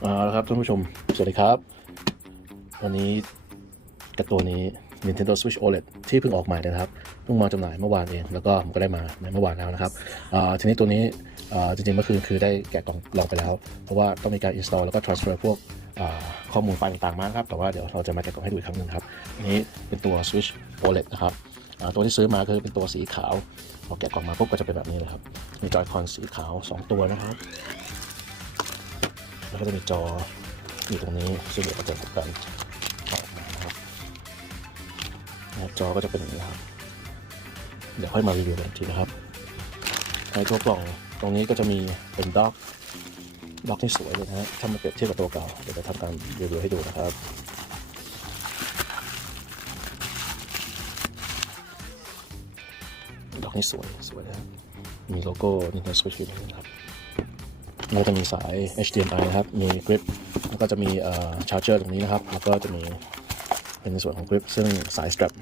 เอาละครับท่านผู้ชม สวัสดีครับ วันนี้กับตัวนี้ Nintendo Switch OLED ที่เพิ่งออกใหม่เลยนะครับ เพิ่งมาจำหน่ายเมื่อวานเอง แล้วก็ผมก็ได้มาในเมื่อวานแล้วนะครับทีนี้ตัวนี้จริงๆเมื่อคืนคือได้แกะกล่องลองไปแล้ว เพราะว่าต้องมีการ install แล้วก็ transfer พวกข้อมูลไฟล์ต่างๆมานะครับ แต่ว่าเดี๋ยวเราจะมาแกะกล่องให้ดูอีกครั้งหนึ่งครับ อันนี้เป็นตัว Switch OLED นะครับ ตัวที่ซื้อมาคือเป็นตัวสีขาวพอแกะกล่องมาปุ๊บก็จะเป็นแบบนี้เลยครับ มีจอยคอนสีขาวสองตัวนะครับ แล้วก็จะมีจออยู่ตรงนี้ซึ่งเดี๋ยวเราจะทำการออกมานะครับนจอก็จะเป็นอย่างนี้นะครับ เดี๋ยวค่อยมารีวิวกันทีนะครับ ในตัวกล่องตรงนี้ก็จะมีเป็นด็อกด็อกที่สวยเลยนะฮะถ้ามาเปรียบเทียบกับตัวเก่าเดี๋ยวจะทำการรีวิวให้ดูนะครับ ดอกนี้สวยสวยนะครับ มีโลโก้ Nintendo Switch อยู่นะครับแล้วก็จะมีสาย HDMI นะครับ มีกริป แล้วก็จะมีชาร์จเจอร์ตรงนี้นะครับ แล้วก็จะมีเป็นในส่วนของกริป ซึ่งสายสตร p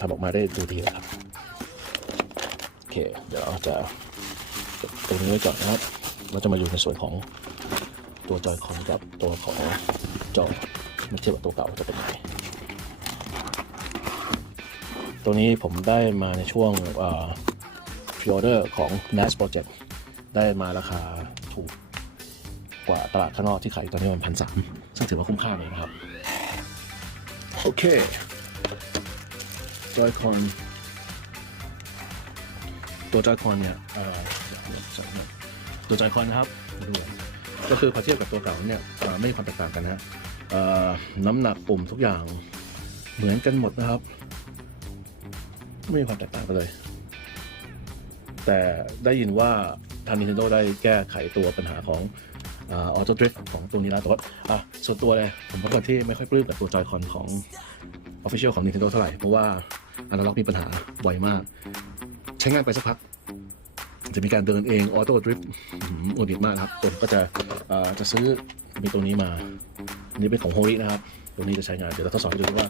ทำออกมาได้ดูดีนะครับ โอเค เดี๋ยวเราจะเก็บตรงนี้ไว้ก่อนนะครับ เราจะมาอยู่ในส่วนของตัวจอยคอนกับตัวของจอเมื่อเทียบกับตัวเก่าจะเป็นยังไง ตัวนี้ผมได้มาในช่วงพรีออเดอร์ของ NAS Project ได้มาราคาถูกกว่าตลาดข้างนอกที่ขายตอนนี้มันพันสามซึ่งถือว่าคุ้มค่าเลยนะครับ โอเคจอยคอนตัวจอยคอนเนี่ยเนี่ยตัวจอยคอนนะครับดูก็คือพอเทียบกับตัวเก่าเนี่ยไม่มีความแตกต่างกันนะน้ำหนักปุ่มทุกอย่างเหมือนกันหมดนะครับ ไม่มีความแตกต่างกันเลย แต่ได้ยินว่าทาง Nintendo ได้แก้ไขตัวปัญหาของออโต้ดริฟของตัวนี้แล้วแต่ว่าอะส่วนตัวเลยผมเป็นคนที่ไม่ค่อยปลื้มกับตัวจอยคอนของ Official ของ Nintendo เท่าไหร่ เพราะว่าอันล็อกมีปัญหาบ่อยมาก ใช้งานไปสักพัก จะมีการเดินเองออโต้ดริฟต์โอดีมากครับผมก็จะจะซื้อมีตัวนี้มาอันนี้เป็นของโฮรินะครับ ตัวนี้จะใช้งาน เดี๋ยวเราทดสอบให้ดูว่า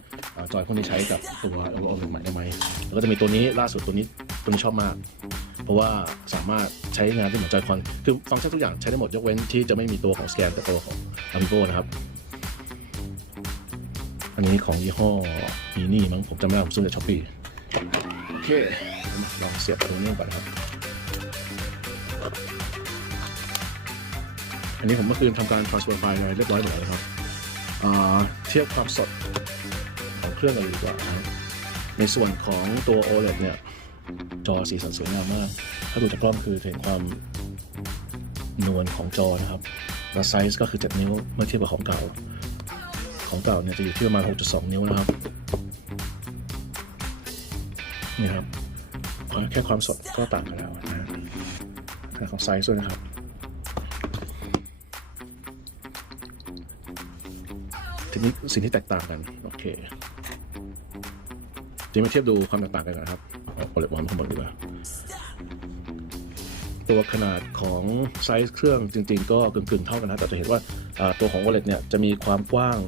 จอยพวกนี้ใช้กับตัวโอโอใหม่ได้ไหมแล้วก็จะมีตัวนี้ล่าสุดตัวนี้ตัวนี้ชอบมาก เพราะว่าสามารถใช้งานได้เหมือนจอยคอนคือฟังก์ชันทุกอย่างใช้ได้หมดยกเว้นที่จะไม่มีตัวของสแกนกับตัวของ Amiibo นะครับ อันนี้ของยี่ห้อมีนี่มั้งผมจำไม่ได้ผมซื้อจากช้อปปี้โอเคลองเสียบตัวนี้ลงไปนะครับ อันนี้ผมเมื่อคืนทำการ transfer ไฟล์ไรเรียบร้อยหมดแล้วครับเทียบความสด เครื่องกันเลยดีกว่าในส่วนของตัว OLED เนี่ยจอสีสันสวยงามมาก ถ้าดูจากกล้องคือเห็นความนวลของจอนะครับ และไซส์ก็คือ 7 นิ้วเมื่อเทียบกับของเก่า ของเก่าเนี่ยจะอยู่ที่ประมาณ 6.2 นิ้วนะครับ นี่ครับ แค่ความสดก็ต่างกันแล้วนะขนาดของไซส์ด้วยนะครับ ทีนี้สิ่งที่แตกต่างกัน โอเค จะมาเทียบดูความแตกต่างกันนะครับเอาโอเลวางข้างบนดีกว่าตัวขนาดของไซส์เครื่องจริง ๆ ก็กึ่งๆเท่ากันนะแต่จะเห็นว่าตัวของ OLED เนี่ยจะมีความกว้าง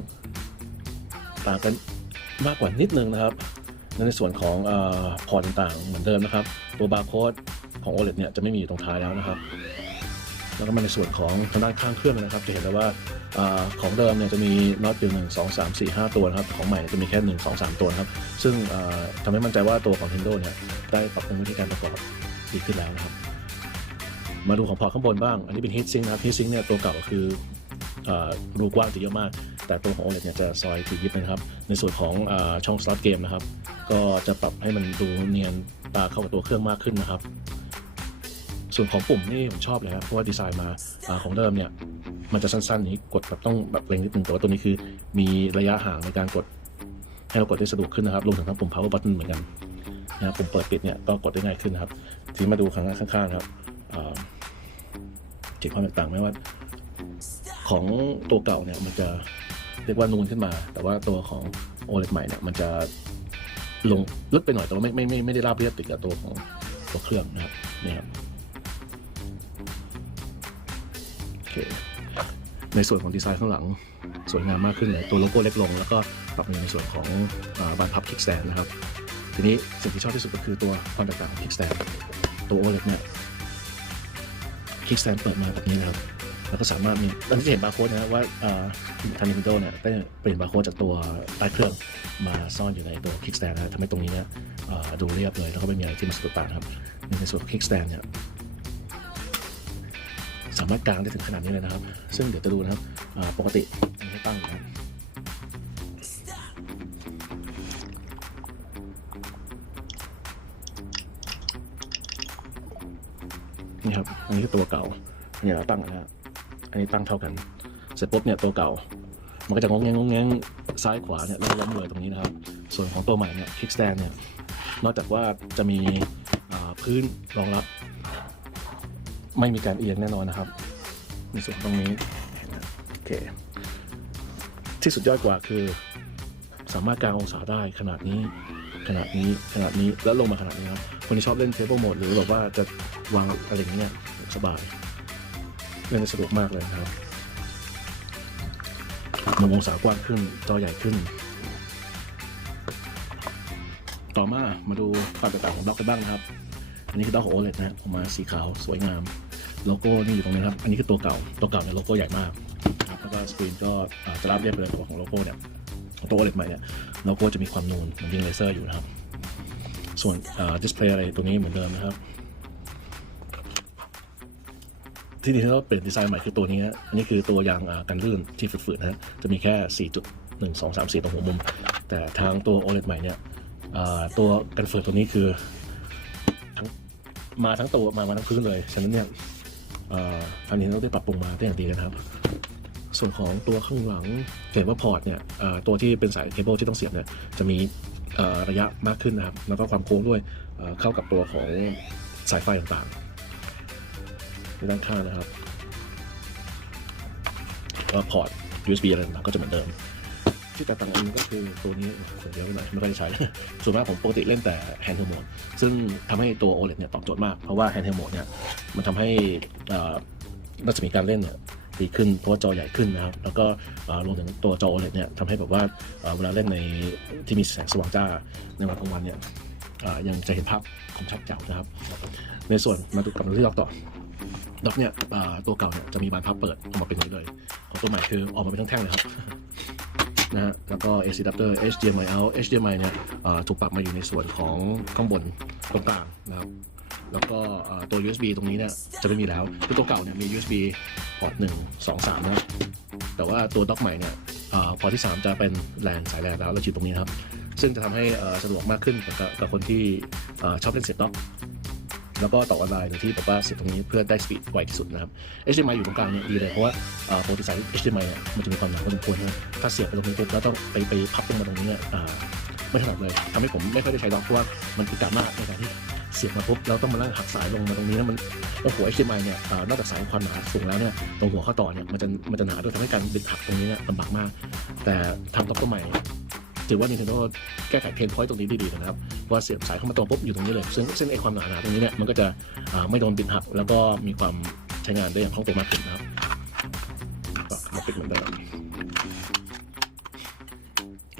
ต่างกันมากกว่านิดนึงนะครับในส่วนของอพอร์ตต่างๆเหมือนเดิมนะครับ ตัวบาร์โค้ดของ OLED เนี่ยจะไม่มีอยู่ตรงท้ายแล้วนะครับ แล้วก็มาในส่วนของทางด้านข้างเครื่องนะครับ จะเห็นได้ว่า อของเดิมเนี่ยจะมีน็อตอยู่หนึ่งสองสามสี่ห้าตัวนะครับ ของใหม่จะมีแค่หนึ่งสองสามตัวครับ ซึ่งอ่าทำให้มั่นใจว่าตัวของ Nintendo เนี่ยได้ปรับปรุงวิธีการประกอบดีขึ้นแล้วนะครับ มาดูของพอร์ตข้างบนบ้าง อันนี้เป็น heat sink นะครับ heat sink เนี่ยตัวเก่าคือรูกว้างจะเยอะมาก แต่ตัวของ OLED เนี่ยจะซอยถี่ยิบนะครับ ในส่วนของอช่อง slot game นะครับ ก็จะปรับให้มันดูเนียนตาเข้ากับตัวเครื่องมากขึ้นนะครับ ส่วนของปุ่มนี่ผมชอบเลยครับเพราะว่าดีไซน์มาของเดิมเนี่ยมันจะสั้นๆนี้กดแบบต้องแบบเล็งนิดนึงแต่ว่าตัวนี้คือมีระยะห่างในการกดให้เรากดได้สะดวกขึ้นนะครับรวมถึงทั้งปุ่ม power button เหมือนกันนะครับปุ่มเปิดปิดเนี่ยก็กดได้ง่ายขึ้นนะครับ ทีมาดูข้างข้างๆครับเห็นความแตกต่างไหมว่า ของตัวเก่าเนี่ยมันจะเรียกว่านูนขึ้นมา แต่ว่าตัวของ OLED ใหม่เนี่ยมันจะลงลึกไปหน่อยแต่ว่าไม่ไม่ไม่ไม่ได้ราบเรียบติดกับตัวของตัวเครื่องนะครับ เค ในส่วนของดีไซน์ข้างหลังสวยงามมากขึ้นเลยตัวโลโก้เล็กลง แล้วก็ปรับมาในส่วนของบานพับคิกแ a นนะครับ ทีนี้สิ่งที่ชอบที่สุดก็คือตัวความแตกต่างของคิกแ a นตัว OLED เนี่ยคิกแซนเปิดมาแบบนี้นะครับแล้วก็สามารถมีตอนที่เห็นบาร์โค้ดนะครับว่าทาง Nintendo เนี่ยได้เปลี่ยนบาร์โค้ดจากตัวใต้เครื่องมาซ่อนอยู่ในตัว Kickstand นะทำให้ตรงนี้เนี่ยดูเรียบเลยแล้วก็ไม่มีอะไรที่มาสะดุดตานะครับในส่วนของ Kickstand เนี่ย สามารถกางได้ถึงขนาดนี้เลยนะครับ ซึ่งเดี๋ยวจะดูนะครับปกติไม่ตั้งนะครับนี่ครับ อันนี้คือตัวเก่าอันนี้เราตั้งนะฮะอันนี้ตั้งเท่ากัน เสร็จปุ๊บเนี่ยตัวเก่า มันก็จะงงแงงงงแงงซ้ายขวาเนี่ยแล้วก็ล้มเลยตรงนี้นะครับ ส่วนของตัวใหม่เนี่ย kickstand เนี่ย นอกจากว่าจะมีพื้นรองรับ ไม่มีการเอียงแน่นอนนะครับ ในส่วนตรงนี้โอเคที่สุดยอดกว่าคือ สามารถกางองศาได้ขนาดนี้ ขนาดนี้ขนาดนี้แล้วลงมาขนาดนี้ครับคนที่ชอบเล่นเทเบิลโหมดหรือแบบว่าจะวางอะไรเงี้ยสบาย เล่นได้สะดวกมากเลยครับมุมองศากว้างขึ้นจอใหญ่ขึ้น ต่อมามาดูความแตกต่างของบล็อกกันบ้างนะครับ อันนี้คือดอกของ OLED นะออกมาสีขาวสวยงาม โลโก้นี่อยู่ตรงนี้ครับ อันนี้คือตัวเก่า ตัวเก่าเนี่ยโลโก้ใหญ่มากครับแล้วก็สกรีนก็จะราบเรียบไปเลยตัวของโลโก้เนี่ยของตัว OLED ใหม่เนี่ยโลโก้จะมีความนูนเหมือนยิงเลเซอร์อยู่นะครับ ส่วนดิสเพลย์อะไรตัวนี้เหมือนเดิมนะครับที่นี่เราเปลี่ยนดีไซน์ใหม่คือตัวนี้อันนี้คือตัวยางกันลื่นที่ฝืดๆนะฮะจะมีแค่4.1 2 3 4 ตรงหัวมุม แต่ทางตัว OLED ใหม่เนี่ยตัวกันฝืดตัวนี้คือทั้งมาทั้งตัวมามาทั้งพื้นเลย ฉะนั้นเนี่ย อ่าทางนี้เราได้ปรับปรุงมาได้อย่างดีนะครับ ส่วนของตัวข้างหลังเห็นว่าพอร์ตเนี่ยตัวที่เป็นสายเคเบิลที่ต้องเสียบเนี่ยจะมีระยะมากขึ้นนะครับ แล้วก็ความโค้งด้วยเข้ากับตัวของสายไฟต่างๆในด้านข้างนะครับก็พอร์ต USB อะไรต่างๆก็จะเหมือนเดิม ที่แตกต่างอันก็คือตัวนี้ผมเยอะไปหน่อยไม่ค่อยได้ใช้ส่วนมากผมปกติเล่นแต่ handheld mode ซึ่งทำให้ตัว OLED เนี่ยตอบโจทย์มาก เพราะว่า handheld mode เนี่ยมันทำให้เอ่อรัศมีการเล่นเนี่ยดีขึ้นเพราะว่าจอใหญ่ขึ้นนะครับ แล้วก็รวมถึงตัวจอ OLED เนี่ยทำให้แบบว่าเวลาเล่นในที่มีแสงสว่างจ้าในวันกลางวันเนี่ยยังจะเห็นภาพคมชัดแจ๋วนะครับ ในส่วนมาดูกับมาที่อกต่อด็อกเนี่ยตัวเก่าเนี่ยจะมีบานพับเปิดออกมาเป็นนี้เลย ของตัวใหม่คือออกมาเป็นทั้งแท่งเลยครับ นะฮะแล้วก็ AC adapter HDMI out HDMI เนี่ยถูกปรับมาอยู่ในส่วนของข้างบนตรงกลางนะครับแล้วก็ตัว USB ตรงนี้เนี่ยจะไม่มีแล้วคือตัวเก่าเนี่ยมี USB พอร์ต1 2 3นะครับแต่ว่าตัวด็อกใหม่เนี่ยอพอร์ตที่ 3 จะเป็นแลนสายแลนแล้วแล้วฉีดตรงนี้ครับ ซึ่งจะทำให้สะดวกมากขึ้นกับคนที่ชอบเล่นเสียบด็อก แล้วก็ต่อออนไลน์โดยที่แบบว่าเสียบตรงนี้เพื่อได้สปีดไวที่สุดนะครับ HDMI อยู่ตรงกลางเนี่ยดีเลยเพราะว่าอ่าปกติสาย HDMI เนี่ยมันจะมีความหนาพอสมควรนะถ้าเสียบไปตรงนี้ปุ๊บแล้วต้องไปไปพับลงมาตรงนี้เนี่ยไม่ถนัดเลยทำให้ผมไม่ค่อยได้ใช้ด็อกเพราะว่ามันติดกามากในการที่เสียบมาปุ๊บแล้วต้องมานั่งหักสายลงมาตรงนี้นะมันตรงหัว HDMI เนี่ยนอกจากสายความหนาสูงแล้วเนี่ยตรงหัวข้อต่อเนี่ยมันจะมันจะหนาด้วยทำให้การดึงหักตรงนี้เนี่ยลำบากมาก แต่ทำด็อกตัวใหม่ ถือว่า Nintendo แก้ไขเพนพอยต์ตรงนี้ได้ดีเลยนะครับ ว่าเสียบสายเข้ามาตรงปุ๊บอยู่ตรงนี้เลย ซึ่งซึ่งไอความหนาๆตรงนี้เนี่ยมันก็จะอ่าไม่โดนบินหัก แล้วก็มีความใช้งานได้อย่างคล่องตัวมากขึ้นนะครับก็มาปิดเหมือนเดิม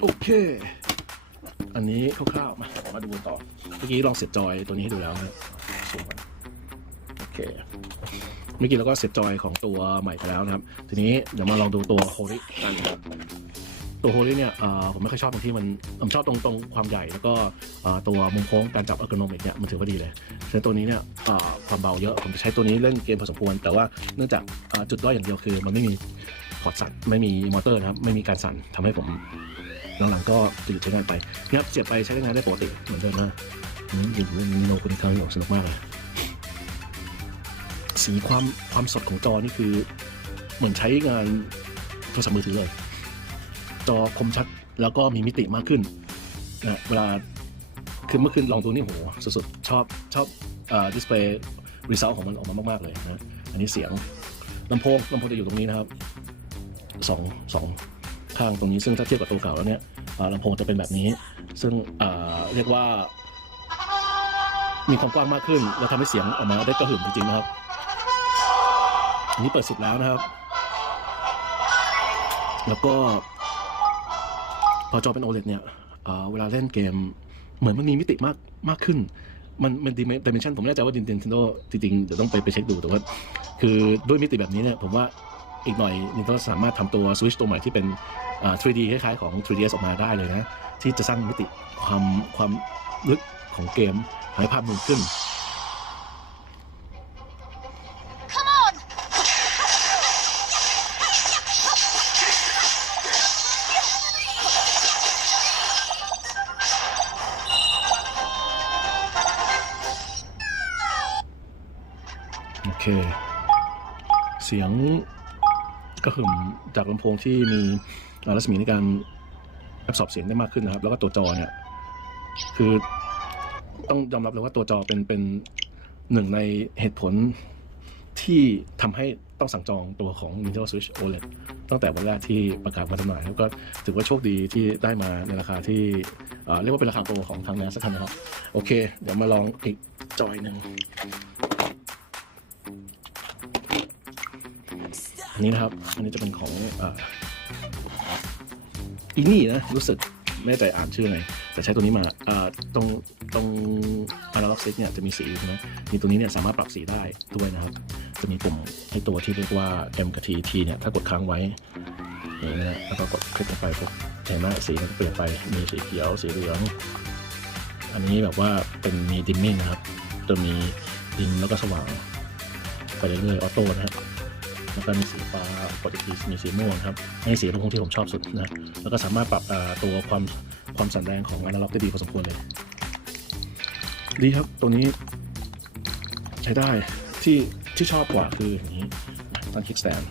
โอเค อันนี้คร่าวๆมามาดูต่อ เมื่อกี้ลองเสียบจอยตัวนี้ให้ดูแล้วนะสูงกว่าโอเคเมื่อกี้เราก็เสียบจอยของตัวใหม่ไปแล้วนะครับ ทีนี้เดี๋ยวมาลองดูตัวโฮลิกันนะครับ ตัวโฮลี่เนี่ยอ่อผมไม่ค่อยชอบตรงที่มันผมชอบตรงตรงความใหญ่ แล้วก็อ่อตัวมุมโค้งการจับอัลกอริทึมเนี่ยมันถือว่าดีเลยฉะนั้นตัวนี้เนี่ยอ่อความเบาเยอะผมจะใช้ตัวนี้เล่นเกมพอสมควร แต่ว่าเนื่องจากอ่อจุดด้อยอย่างเดียวคือ มันไม่มีพอร์ตสั่นไม่มีมอเตอร์นะครับไม่มีการสั่นทำให้ผมหลังๆก็จะหยุดใช้งานไปเนี่ยเสียบไปใช้งานได้ปกติเหมือนเดิมนะนนี้อยู่เล่นโนคุณครั้งอยู่สนุกมากเลยสีความความสดของจอนี่คือ เหมือนใช้งานโทรศัพท์มือถือเลย จอคมชัดแล้วก็มีมิติมากขึ้นนะเวลาคือเมื่อคืนลองตัวนี้โหสุดๆ ชอบชอบดิสเพลย์รีเซลของมันออกมามาก ๆ เลยนะ อันนี้เสียงลำโพงลำโพงจะอยู่ตรงนี้นะครับสองสองข้างตรงนี้ซึ่งถ้าเทียบกับตัวเก่าแล้วเนี่ยลำโพงจะเป็นแบบนี้ ซึ่งอ่าเรียกว่า มีความกว้างมากขึ้น แล้วทำให้เสียงออกมาได้กระหึ่มจริง ๆ นะครับ อันนี้เปิดสุดแล้วนะครับ แล้วก็ พอจอเป็น OLED เนี่ยเเวลาเล่นเกม เหมือนมันมีมิติมากมากขึ้น มันมันดิเมนชันผมไม่แน่ใจว่า Nintendo จริงๆเดี๋ยวต้องไปไปเช็คดูแต่ว่า คือด้วยมิติแบบนี้เนี่ยผมว่าอีกหน่อย Nintendo สามารถทำตัว Switch ตัวใหม่ที่เป็น 3D คล้ายๆของ 3DS ออกมาได้เลยนะ ที่จะสร้างมิติความความลึกของเกมให้ภาพนูนขึ้น เค เสียงกระหึ่มจากลำโพงที่มีรัศมีในการแอบสอบเสียงได้มากขึ้นนะครับ แล้วก็ตัวจอเนี่ย คือต้องยอมรับเลยว่าตัวจอเป็นเป็นหนึ่งในเหตุผลที่ทำให้ต้องสั่งจองตัวของ Nintendo Switch OLED ตั้งแต่วันแรกที่ประกาศมาจำหน่ายแล้วก็ถือว่าโชคดีที่ได้มาในราคาที่เรียกว่าเป็นราคาโปรของทาง NAS สักคันนะครับ โอเค เดี๋ยวมาลองอีกจอยหนึ่ง อันนี้นะครับ อันนี้จะเป็นของอ่าอีนี่นะ รู้สึกไม่แน่ใจอ่านชื่อไง แต่ใช้ตัวนี้มาตรงตรง analog stick เนี่ยจะมีสีใช่ไหมมีตัวนี้เนี่ยสามารถปรับสีได้ด้วยนะครับ จะมีปุ่มให้ตัวที่เรียกว่า M กับ T T เนี่ยถ้ากดค้างไว้อย่างนี้นะแล้วก็กดคลิกเข้าไปปุ๊บเห็นไหมสีมันจะเปลี่ยนไปมีสีเขียวสีเหลืองอันนี้แบบว่าเป็นมีดิมมิ่งนะครับจะมีดิมแล้วก็สว่างไปเรื่อยๆออโต้นะครับ แล้วก็มีสีฟ้ากดอีกทีมีสีม่วงครับนี่สีลำโพงที่ผมชอบสุดนะแล้วก็สามารถปรับตัวความความสั่นแรงของอนาล็อกได้ดีพอสมควรเลย ดีครับตัวนี้ใช้ได้ที่ที่ชอบกว่าคืออย่างนี้ตั้งคิกสแตน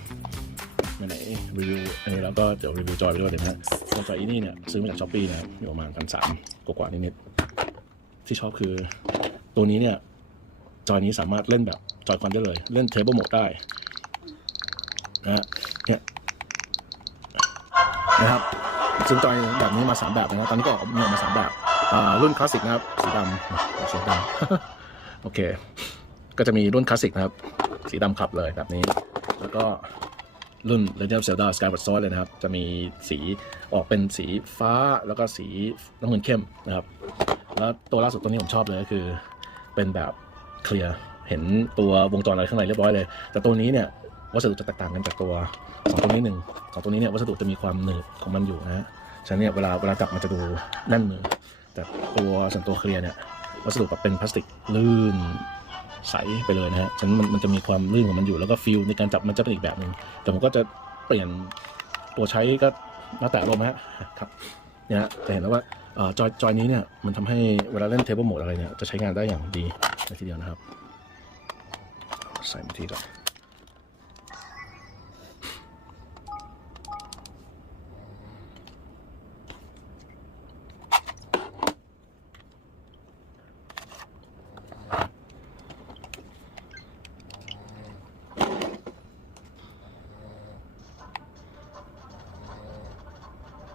ไหนรีวิวอันนี้แล้วก็เดี๋ยวรีวิวจอยไปด้วยเลยนะฮะตัวจอยอีนี่เนี่ยซื้อมาจากช้อปปี้นะอยู่ประมาณพันสามกว่าๆนิดๆที่ชอบคือ ตัวนี้เนี่ยจอยนี้สามารถเล่นแบบจอยคอนได้เลย เล่นเทเบิลโหมดได้ นะเนี่ยนะครับซึ่งจอยแบบนี้มาสามแบบนะตอนนี้ก็ออกมีออกมาสามแบบอ่ารุ่นคลาสสิกนะครับสีดำสีดำโอเค ก็จะมีรุ่นคลาสสิกนะครับ สีดำขับเลยแบบนี้ แล้วก็รุ่น Legend of Zelda Skyward Sword เลยนะครับ จะมีสีออกเป็นสีฟ้าแล้วก็สีน้ำเงินเข้มนะครับ แล้วตัวล่าสุดตัวนี้ผมชอบเลยก็คือเป็นแบบเคลียร์เห็นตัววงจรอะไรข้างในเรียบร้อยเลย แต่ตัวนี้เนี่ย วัสดุจะแตกต่างกันจากตัวสองตัวนี้หนึ่งสองตัวนี้เนี่ยวัสดุจะมีความหนืดของมันอยู่นะฮะฉะนั้นเนี่ยเวลาเวลาจับมันจะดูแน่นมือแต่ตัวส่วนตัวเคลียร์เนี่ยวัสดุแบบเป็นพลาสติกลื่นใสไปเลยนะฮะฉะนั้นมันมันจะมีความลื่นของมันอยู่แล้วก็ฟิลในการจับมันจะเป็นอีกแบบหนึ่งแต่ผมก็จะเปลี่ยนตัวใช้ก็แล้วแต่ลมฮะครับเนี่ยจะเห็นแล้วว่าจอยจอยนี้เนี่ยมันทำให้เวลาเล่นเทเบิลโหมดอะไรเนี่ยจะใช้งานได้อย่างดีเลยทีเดียวนะครับ ใส่มาทีก่อน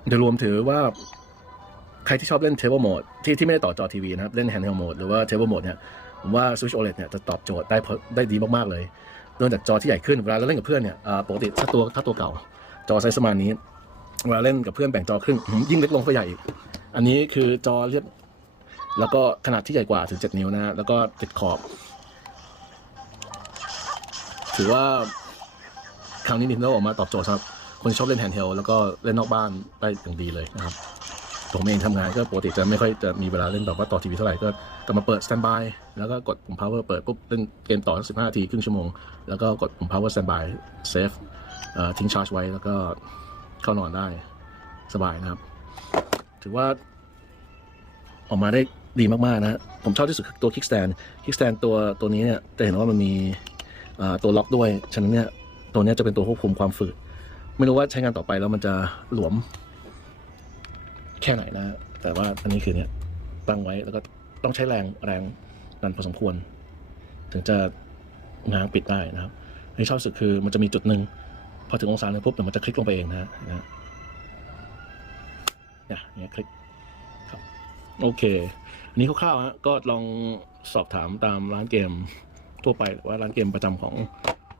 เดี๋ยรวมถือว่าใครที่ชอบเล่นเทเบิลโหมดที่ที่ไม่ได้ต่อจอทีวีนะครับ เล่นแฮนด์เฮลโหมดหรือว่าเทเบิลโหมดเนี่ยผมว่า Switch OLED เนี่ยจะตอบโจทย์ได้ได้ดีมาก ๆ เลยเนื่องจากจอที่ใหญ่ขึ้น เวลาเราเล่นกับเพื่อนเนี่ยปกติถ้าตัวถ้าตัวเก่า จอไซส์ประมาณนี้ เวลาเล่นกับเพื่อนแบ่งจอครึ่งยิ่งเล็กลงก็ใหญ่อีกอันนี้คือจอเรียบ แล้วก็ขนาดที่ใหญ่กว่าถึง 7 นิ้วนะฮะแล้วก็ติดขอบ ถือว่าครั้งนี้ Nintendo ออกมาตอบโจทย์สำหรับ คนชอบเล่นแฮนด์เฮลแล้วก็เล่นนอกบ้านได้อย่างดีเลยนะครับผมเองทำงานก็ปกติจะไม่ค่อยจะมีเวลาเล่นแบบว่าต่อทีวีเท่าไหร่ก็กลับมาเปิด standby แล้วก็กดปุ่ม power เปิดปุ๊บเล่นเกมต่อสัก15นาทีครึ่งชั่วโมง แล้วก็กดปุ่ม power standby save เอ่อทิ้งชาร์จไว้แล้วก็เข้านอนได้สบายนะครับ ถือว่า ออกมาได้ดีมาก ๆนะฮะผมชอบที่สุดคือตัว kickstand kickstand ตัวตัวนี้เนี่ยจะเห็นว่ามันมีตัวล็อกด้วย ฉะนั้นเนี่ยตัวนี้จะเป็นตัวควบคุมความฝืด ไม่รู้ว่าใช้งานต่อไปแล้วมันจะหลวม แค่ไหนนะ แต่ว่าอันนี้คือเนี่ยตั้งไว้แล้วก็ต้องใช้แรงแรงนันพอสมควร ถึงจะง้างปิดได้นะครับที่ชอบสุดคือมันจะมีจุดหนึ่งพอถึงองศาหนึ่งปุ๊บเดี๋ยวมันจะคลิกลงไปเองนะฮะนะฮะเนี่ยเนี่ยคลิกครับโอเค อันนี้คร่าวๆฮะก็ลองสอบถามตามร้านเกมทั่วไปหรือว่าร้านเกมประจำของ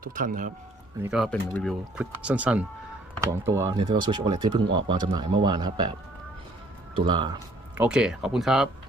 ทุกท่านนะครับ อันนี้ก็เป็นรีวิวคลิกสั้น ๆ ของตัว Nintendo Switch OLED ที่เพิ่งออกมาจำหน่ายเมื่อวานนะครับ8ตุลา โอเค ขอบคุณครับ